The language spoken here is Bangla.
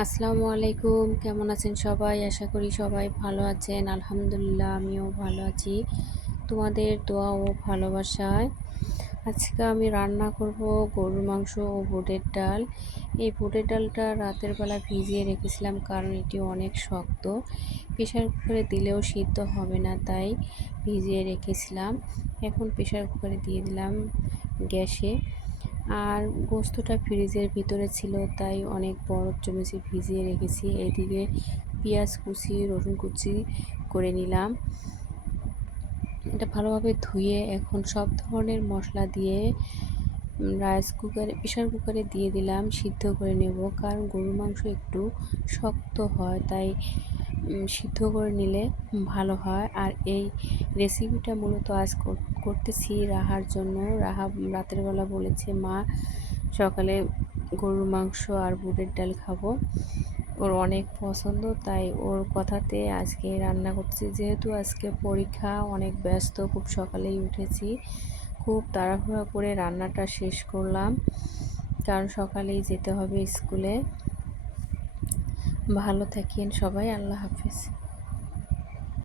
আসসালামু আলাইকুম, কেমন আছেন সবাই? আশা করি সবাই ভালো আছেন। আলহামদুলিল্লাহ আমিও ভালো আছি। তোমাদের দোয়া ও ভালোবাসায় আজকে আমি রান্না করব গরুর মাংস ও বুটের ডাল। এই বুটের ডালটা রাতের বেলা ভিজিয়ে রেখেছিলাম কারণ এটি অনেক শক্ত। প্রেসার কুকারে দিলেও সিদ্ধ হবে না, তাই ভিজিয়ে রেখেছিলাম। এখন প্রেসার কুকারে দিয়ে দিলাম গ্যাসে। আর গোস্তটা ফ্রিজের ভিতরে ছিল, তাই অনেক বরফ জমেছে, ভিজিয়ে রেখেছি। এদিকে পেঁয়াজ কুচি, রসুন কুচি করে নিলাম। এটা ভালোভাবে ধুয়ে এখন সব ধরনের মশলা দিয়ে প্রেসার কুকারে দিয়ে দিলাম, সিদ্ধ করে নেব। কারণ গরুর মাংস একটু শক্ত হয়, তাই সিদ্ধ করে নিলে ভালো হয়। আর এই রেসিপিটা মূলত আজ করতেছি রাহার জন্য। রাহা রাতের বেলা বলেছে মা সকালে গরুর মাংস আর বুটের ডাল খাবো, ওর অনেক পছন্দ, তাই ওর কথাতে আজকে রান্না করছি। যেহেতু আজকে পরীক্ষা, অনেক ব্যস্ত, খুব সকালেই উঠেছি, খুব তাড়াহুড়া করে রান্নাটা শেষ করলাম কারণ সকালেই যেতে হবে স্কুলে। ভালো থাকেন সবাই, আল্লাহ হাফেজ।